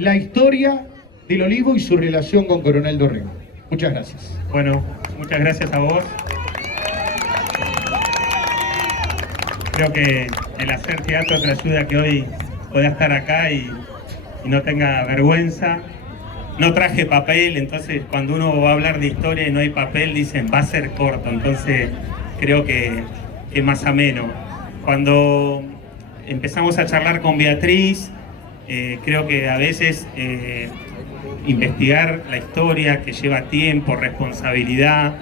la historia del olivo y su relación con Coronel Dorrego. Muchas gracias. Bueno, muchas gracias a vos. Creo que el hacer teatro te ayuda a que hoy pueda estar acá y no tenga vergüenza. No traje papel, entonces cuando uno va a hablar de historia y no hay papel, dicen va a ser corto, entonces creo que es más ameno. Cuando empezamos a charlar con Beatriz, creo que a veces investigar la historia que lleva tiempo, responsabilidad.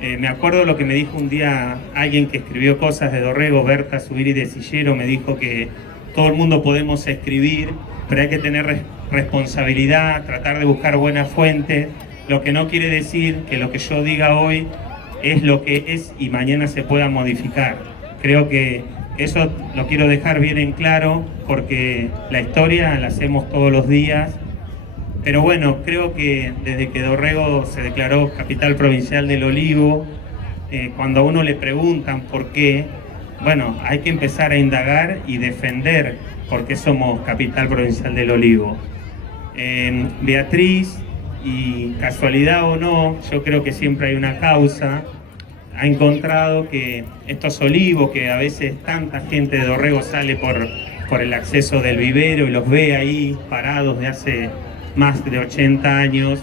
Me acuerdo lo que me dijo un día alguien que escribió cosas de Dorrego, Berta Zubiri de Sillero, me dijo que todo el mundo podemos escribir, pero hay que tener responsabilidad, tratar de buscar buenas fuentes, lo que no quiere decir que lo que yo diga hoy es lo que es y mañana se pueda modificar. Creo que eso lo quiero dejar bien en claro porque la historia la hacemos todos los días, pero bueno, creo que desde que Dorrego se declaró capital provincial del olivo, cuando a uno le preguntan por qué, bueno, hay que empezar a indagar y defender por qué somos capital provincial del olivo. Beatriz, y casualidad o no, yo creo que siempre hay una causa, ha encontrado que estos olivos, que a veces tanta gente de Dorrego sale por el acceso del vivero y los ve ahí parados de hace más de 80 años,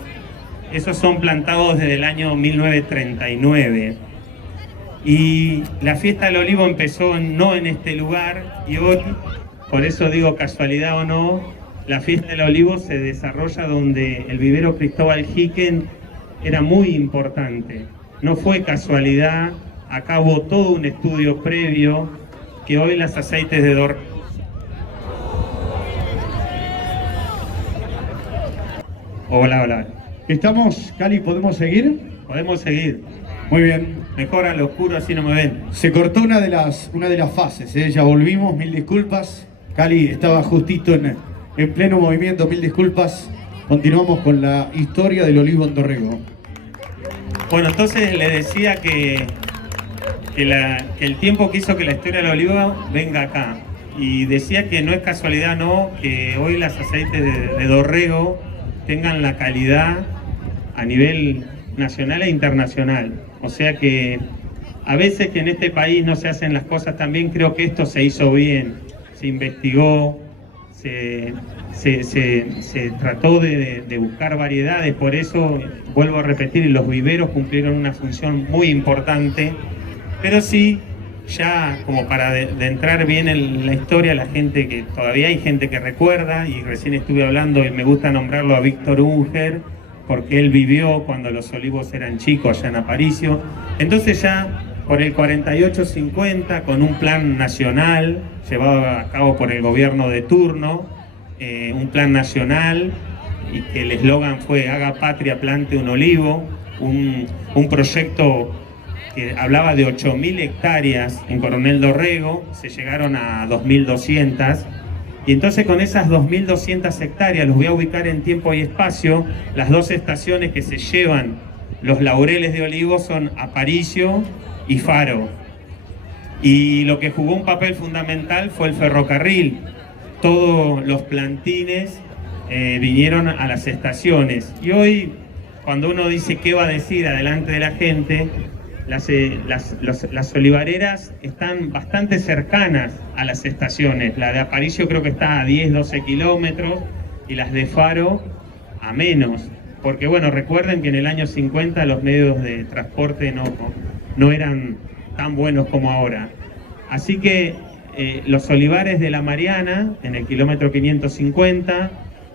esos son plantados desde el año 1939. Y la fiesta del olivo empezó no en este lugar y hoy, por eso digo casualidad o no, la fiesta del olivo se desarrolla donde el vivero Cristóbal Hicken era muy importante. No fue casualidad, acá hubo todo un estudio previo que hoy las aceites de Dorrego. Hola. ¿Estamos, Cali? ¿Podemos seguir? Podemos seguir. Muy bien. Mejor al oscuro, así no me ven. Se cortó una de las fases, ya volvimos, mil disculpas. Cali estaba justito en pleno movimiento, mil disculpas. Continuamos con la historia del olivo en Dorrego. Bueno, entonces le decía que el tiempo que hizo que la historia del olivo venga acá. Y decía que no es casualidad, no, que hoy las aceites de Dorrego tengan la calidad a nivel nacional e internacional. O sea que a veces que en este país no se hacen las cosas tan bien, creo que esto se hizo bien, se investigó, se trató de buscar variedades, por eso, vuelvo a repetir, los viveros cumplieron una función muy importante, pero sí, ya como para de entrar bien en la historia, la gente que todavía hay gente que recuerda, y recién estuve hablando y me gusta nombrarlo a Víctor Unger, porque él vivió cuando los olivos eran chicos allá en Aparicio. Entonces ya por el 48-50, con un plan nacional llevado a cabo por el gobierno de turno, un plan nacional, y que el eslogan fue haga patria, plante un olivo, un proyecto que hablaba de 8.000 hectáreas en Coronel Dorrego, se llegaron a 2.200, y entonces con esas 2.200 hectáreas, los voy a ubicar en tiempo y espacio, las dos estaciones que se llevan los laureles de olivo son Aparicio y Faro. Y lo que jugó un papel fundamental fue el ferrocarril. Todos los plantines vinieron a las estaciones. Y hoy, cuando uno dice qué va a decir adelante de la gente, las olivareras están bastante cercanas a las estaciones. La de Aparicio creo que está a 10-12 kilómetros y las de Faro a menos. Porque bueno, recuerden que en el año 50 los medios de transporte no eran tan buenos como ahora. Así que los olivares de la Mariana, en el kilómetro 550,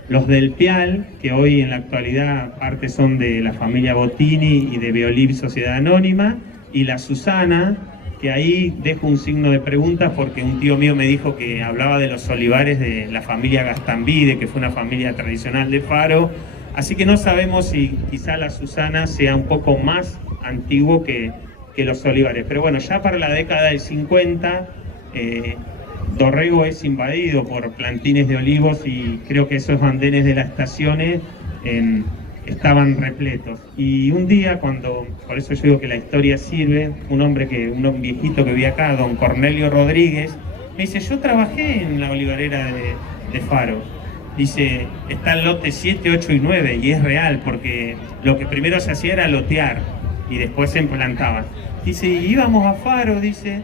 los del Pial, que hoy en la actualidad parte son de la familia Bottini y de Bioliv Sociedad Anónima, y la Susana, que ahí dejo un signo de pregunta porque un tío mío me dijo que hablaba de los olivares de la familia Gastambide, que fue una familia tradicional de Faro, así que no sabemos si quizá la Susana sea un poco más antiguo que los olivares. Pero bueno, ya para la década del 50, Dorrego es invadido por plantines de olivos y creo que esos andenes de las estaciones estaban repletos. Y un día, por eso yo digo que la historia sirve, un viejito que vivía acá, don Cornelio Rodríguez, me dice, yo trabajé en la olivarera de Faro. dice, está el lote 7, 8 y 9, y es real, porque lo que primero se hacía era lotear, y después se implantaba. Dice, y íbamos a Faro, dice,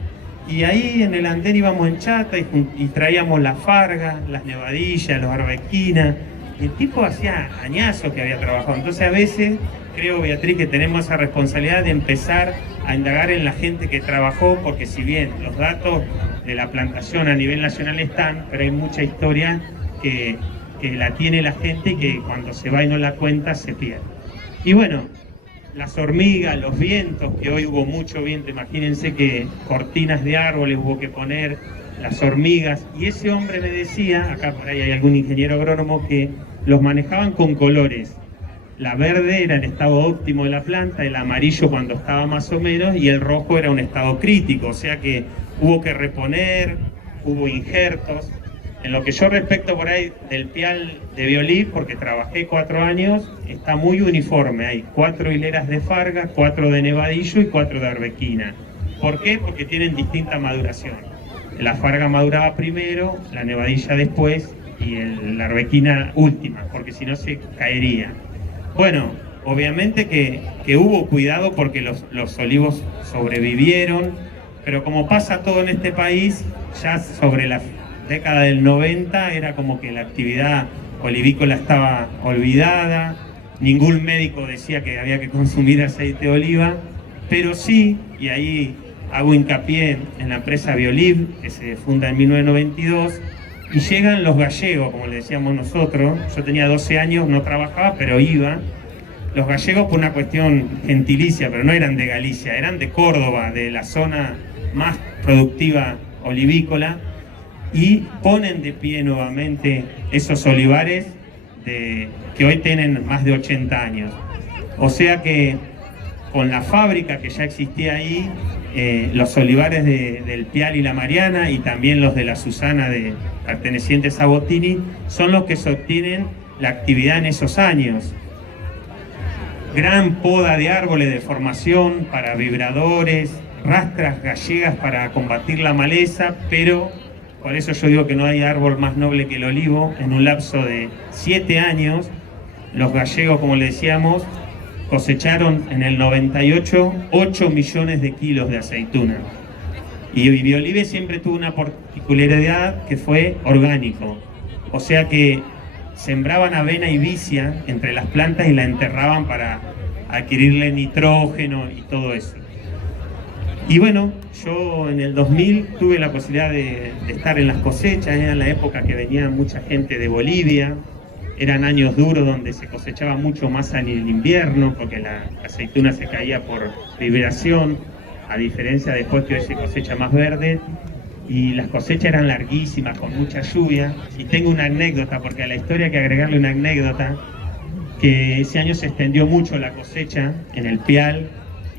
y ahí en el andén íbamos en chata y traíamos la farga, las nevadillas, los arbequinas. El tipo hacía añazos que había trabajado. Entonces a veces creo, Beatriz, que tenemos esa responsabilidad de empezar a indagar en la gente que trabajó, porque si bien los datos de la plantación a nivel nacional están, pero hay mucha historia que la tiene la gente y que cuando se va y no la cuenta se pierde. Y bueno, las hormigas, los vientos, que hoy hubo mucho viento, imagínense que cortinas de árboles hubo que poner, las hormigas, y ese hombre me decía, acá por ahí hay algún ingeniero agrónomo, que los manejaban con colores. La verde era el estado óptimo de la planta, el amarillo cuando estaba más o menos, y el rojo era un estado crítico, o sea que hubo que reponer, hubo injertos. En lo que yo respecto por ahí del pial de Bioliv, porque trabajé 4 años, está muy uniforme. Hay 4 hileras de farga, 4 de nevadillo y 4 de arbequina. ¿Por qué? Porque tienen distinta maduración. La farga maduraba primero, la nevadilla después y la arbequina última, porque si no se caería. Bueno, obviamente que hubo cuidado porque los olivos sobrevivieron, pero como pasa todo en este país, ya sobre la década del 90 era como que la actividad olivícola estaba olvidada, ningún médico decía que había que consumir aceite de oliva, pero sí, y ahí hago hincapié en la empresa Bioliv, que se funda en 1992, y llegan los gallegos, como le decíamos nosotros. Yo tenía 12 años, no trabajaba, pero iba. Los gallegos por una cuestión gentilicia, pero no eran de Galicia, eran de Córdoba, de la zona más productiva olivícola, y ponen de pie nuevamente esos olivares que hoy tienen más de 80 años. O sea que con la fábrica que ya existía ahí, los olivares del Pial y la Mariana, y también los de la Susana pertenecientes a Bottini, son los que sostienen la actividad en esos años. Gran poda de árboles de formación para vibradores, rastras gallegas para combatir la maleza, pero por eso yo digo que no hay árbol más noble que el olivo. En un lapso de 7 años, los gallegos, como le decíamos, cosecharon en el 98 8 millones de kilos de aceituna. Y Biolive siempre tuvo una particularidad que fue orgánico. O sea que sembraban avena y vicia entre las plantas y la enterraban para adquirirle nitrógeno y todo eso. Y bueno, yo en el 2000 tuve la posibilidad de estar en las cosechas. Era la época que venía mucha gente de Bolivia. Eran años duros donde se cosechaba mucho más en el invierno porque la aceituna se caía por vibración, a diferencia después que hoy se cosecha más verde. Y las cosechas eran larguísimas, con mucha lluvia. Y tengo una anécdota, porque a la historia hay que agregarle una anécdota, que ese año se extendió mucho la cosecha en el Pial,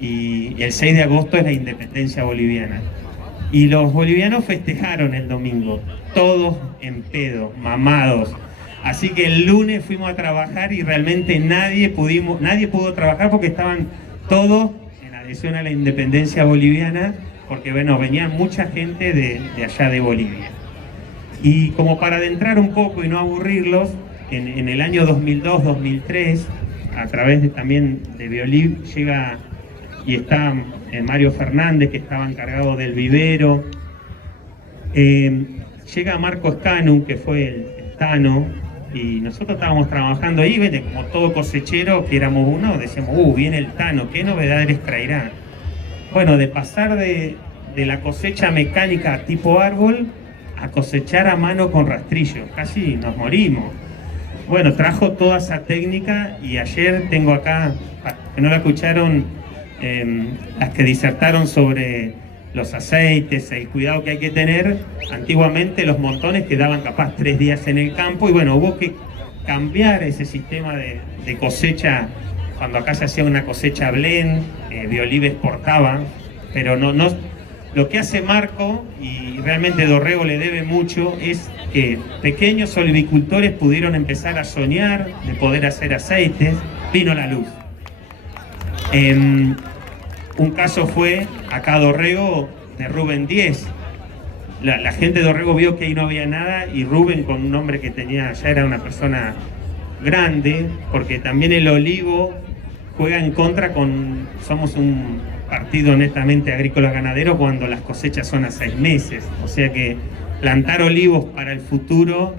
y el 6 de agosto es la independencia boliviana. Y los bolivianos festejaron el domingo, todos en pedo, mamados. Así que el lunes fuimos a trabajar y realmente nadie pudo trabajar porque estaban todos en adhesión a la independencia boliviana, porque bueno, venía mucha gente de allá de Bolivia. Y como para adentrar un poco y no aburrirlos, en el año 2002-2003, a través también de Bioliv, llega y está Mario Fernández, que estaba encargado del vivero. Llega Marco Scanum, que fue el Tano, y nosotros estábamos trabajando ahí, ¿ves? Como todo cosechero, que éramos uno, decíamos, viene el Tano, ¿qué novedades traerá? Bueno, de pasar de la cosecha mecánica tipo árbol a cosechar a mano con rastrillo, casi nos morimos. Bueno, trajo toda esa técnica, y ayer tengo acá, que no la escucharon, las que disertaron sobre los aceites, el cuidado que hay que tener. Antiguamente los montones quedaban capaz 3 días en el campo, y bueno, hubo que cambiar ese sistema de cosecha. Cuando acá se hacía una cosecha blend, Bioliv exportaba, pero no, lo que hace Marco, y realmente Dorrego le debe mucho, es que pequeños olivicultores pudieron empezar a soñar de poder hacer aceites. Vino la luz. Un caso fue acá Dorrego de Rubén Díez. la gente de Dorrego vio que ahí no había nada, y Rubén, con un hombre que tenía, ya era una persona grande, porque también el olivo juega en contra somos un partido netamente agrícola ganadero cuando las cosechas son a 6 meses, o sea que plantar olivos para el futuro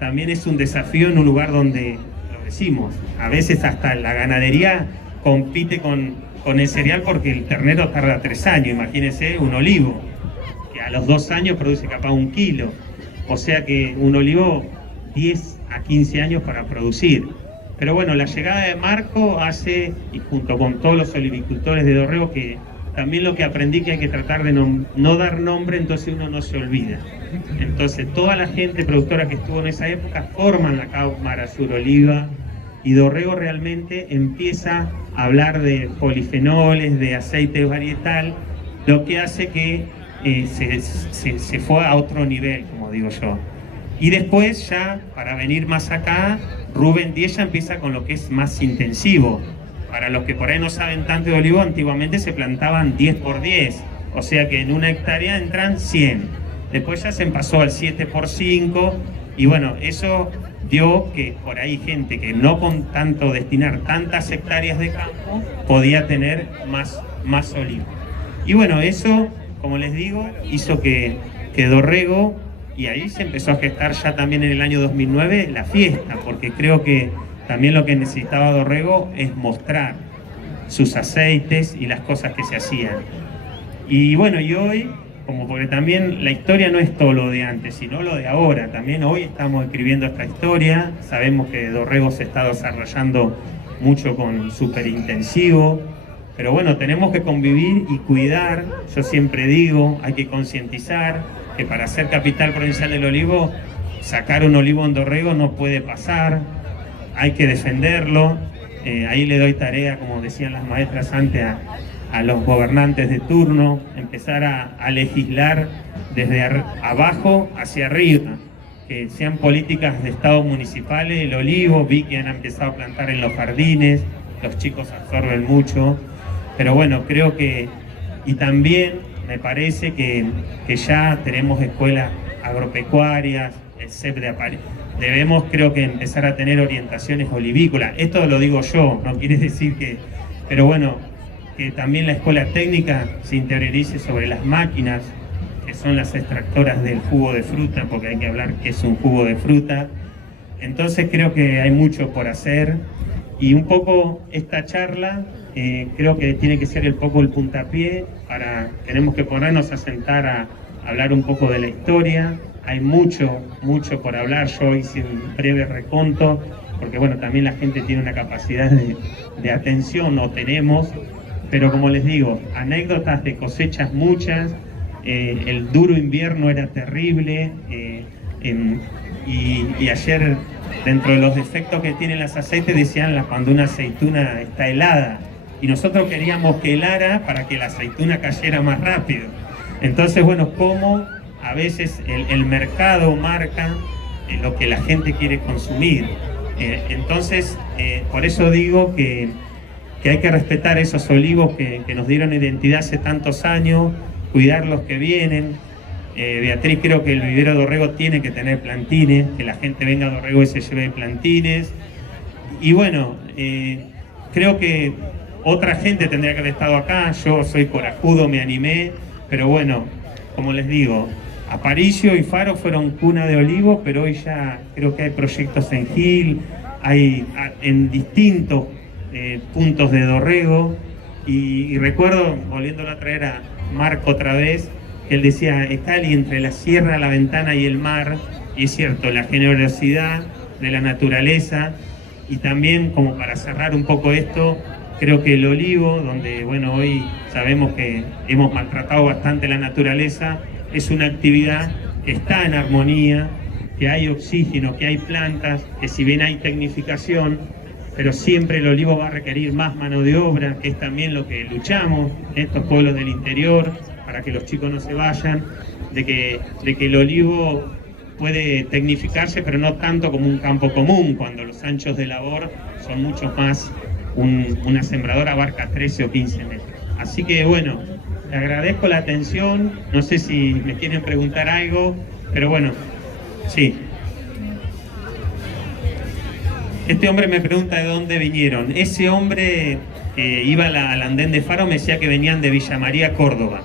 también es un desafío en un lugar donde, lo decimos, a veces hasta la ganadería compite con el cereal, porque el ternero tarda 3 años, imagínense un olivo, que a los 2 años produce capaz 1 kilo, o sea que un olivo 10 a 15 años para producir. Pero bueno, la llegada de Marco hace, y junto con todos los olivicultores de Dorrego, que también lo que aprendí que hay que tratar de no dar nombre, entonces uno no se olvida. Entonces toda la gente productora que estuvo en esa época forman la Cámara Sur Oliva, y Dorrego realmente empieza a hablar de polifenoles, de aceite varietal, lo que hace que se fue a otro nivel, como digo yo. Y después ya, para venir más acá, Rubén Díez ya empieza con lo que es más intensivo. Para los que por ahí no saben tanto de olivo, antiguamente se plantaban 10 por 10, o sea que en una hectárea entran 100. Después ya se pasó al 7 por 5, y bueno, eso dio que por ahí gente que no con tanto destinar tantas hectáreas de campo podía tener más olivo. Y bueno, eso, como les digo, hizo que Dorrego, y ahí se empezó a gestar ya también en el año 2009 la fiesta, porque creo que también lo que necesitaba Dorrego es mostrar sus aceites y las cosas que se hacían. Y bueno, y hoy, como porque también la historia no es todo lo de antes, sino lo de ahora. También hoy estamos escribiendo esta historia, sabemos que Dorrego se está desarrollando mucho con superintensivo, pero bueno, tenemos que convivir y cuidar. Yo siempre digo, hay que concientizar que para ser capital provincial del olivo, sacar un olivo en Dorrego no puede pasar, hay que defenderlo. Ahí le doy tarea, como decían las maestras antes, a los gobernantes de turno, empezar a legislar desde abajo hacia arriba, que sean políticas de estado municipales. El olivo, vi que han empezado a plantar en los jardines, los chicos absorben mucho, pero bueno, creo que, y también me parece que ya tenemos escuelas agropecuarias, el CEP de Aparicio. Debemos, creo que, empezar a tener orientaciones olivícolas. Esto lo digo yo, no quiere decir que... Pero bueno, que también la escuela técnica se interiorice sobre las máquinas, que son las extractoras del jugo de fruta, porque hay que hablar qué es un jugo de fruta. Entonces creo que hay mucho por hacer, y un poco esta charla creo que tiene que ser poco el puntapié tenemos que ponernos a sentar a hablar un poco de la historia. Hay mucho por hablar. Yo hice un breve reconto, porque bueno, también la gente tiene una capacidad de atención, no tenemos, pero como les digo, anécdotas de cosechas muchas. El duro invierno era terrible, y ayer, dentro de los defectos que tienen los aceites, decían cuando una aceituna está helada, y nosotros queríamos que helara para que la aceituna cayera más rápido. Entonces, bueno, como a veces el mercado marca lo que la gente quiere consumir. Entonces, por eso digo que hay que respetar esos olivos que nos dieron identidad hace tantos años, cuidar los que vienen. Beatriz, creo que el vivero de Dorrego tiene que tener plantines, que la gente venga a Dorrego y se lleve plantines. Y bueno, creo que otra gente tendría que haber estado acá. Yo soy corajudo, me animé, pero bueno, como les digo, Aparicio y Faro fueron cuna de olivo, pero hoy ya creo que hay proyectos en Gil, hay en distintos puntos de Dorrego, y recuerdo, volviéndolo a traer a Marco otra vez, que él decía, Cali entre la sierra, la ventana y el mar, y es cierto, la generosidad de la naturaleza. Y también, como para cerrar un poco esto, creo que el olivo, donde bueno, hoy sabemos que hemos maltratado bastante la naturaleza, es una actividad que está en armonía, que hay oxígeno, que hay plantas, que si bien hay tecnificación, pero siempre el olivo va a requerir más mano de obra, que es también lo que luchamos en estos pueblos del interior, para que los chicos no se vayan, de que el olivo puede tecnificarse, pero no tanto como un campo común, cuando los anchos de labor son mucho más. Una sembradora abarca 13 o 15 metros. Así que bueno, agradezco la atención, no sé si me quieren preguntar algo, pero bueno, sí. Este hombre me pregunta de dónde vinieron. Ese hombre que iba al andén de Faro me decía que venían de Villa María, Córdoba.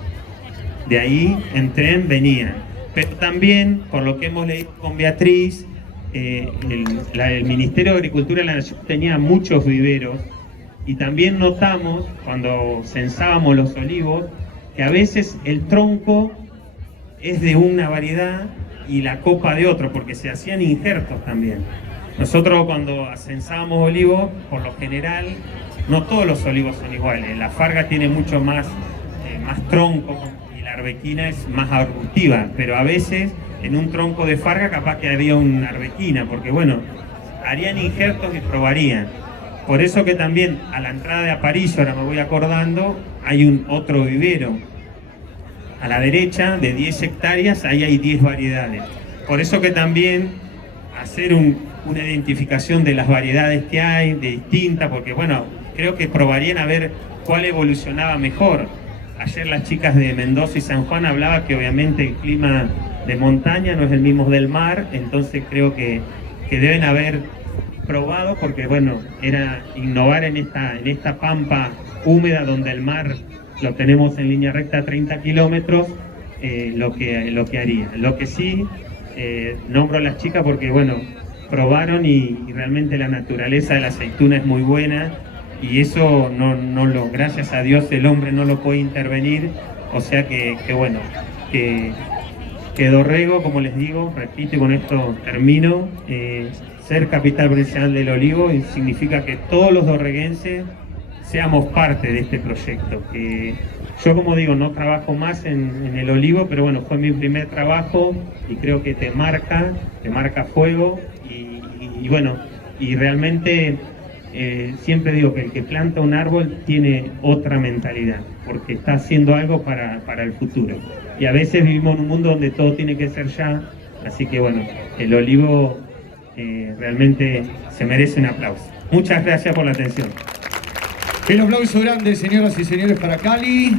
De ahí en tren venían. Pero también, por lo que hemos leído con Beatriz, el Ministerio de Agricultura de la Nación tenía muchos viveros, y también notamos, cuando censábamos los olivos, que a veces el tronco es de una variedad y la copa de otro, porque se hacían injertos también. Nosotros cuando censábamos olivos, por lo general, no todos los olivos son iguales. La farga tiene mucho más tronco y la arbequina es más arbustiva, pero a veces en un tronco de farga capaz que había una arbequina, porque bueno, harían injertos y probarían. Por eso que también a la entrada de Aparicio, ahora me voy acordando, hay otro vivero. A la derecha, de 10 hectáreas, ahí hay 10 variedades. Por eso que también hacer una identificación de las variedades que hay, de distintas, porque bueno, creo que probarían a ver cuál evolucionaba mejor. Ayer las chicas de Mendoza y San Juan hablaban que obviamente el clima de montaña no es el mismo del mar, entonces creo que deben haber probado, porque bueno, era innovar en esta pampa húmeda donde el mar lo tenemos en línea recta a 30 kilómetros, lo que haría. Lo que sí, nombro a las chicas porque bueno, probaron y realmente la naturaleza de la aceituna es muy buena, y eso gracias a Dios el hombre no lo puede intervenir, o sea que bueno, que Dorrego, como les digo, repito y con esto termino, ser capital provincial del olivo significa que todos los dorreguenses seamos parte de este proyecto. Que yo, como digo, no trabajo más en el olivo, pero bueno, fue mi primer trabajo y creo que te marca fuego y bueno, y realmente siempre digo que el que planta un árbol tiene otra mentalidad, porque está haciendo algo para el futuro. Y a veces vivimos en un mundo donde todo tiene que ser ya, así que bueno, el olivo realmente se merece un aplauso. Muchas gracias por la atención. El aplauso grande, señoras y señores, para Cali.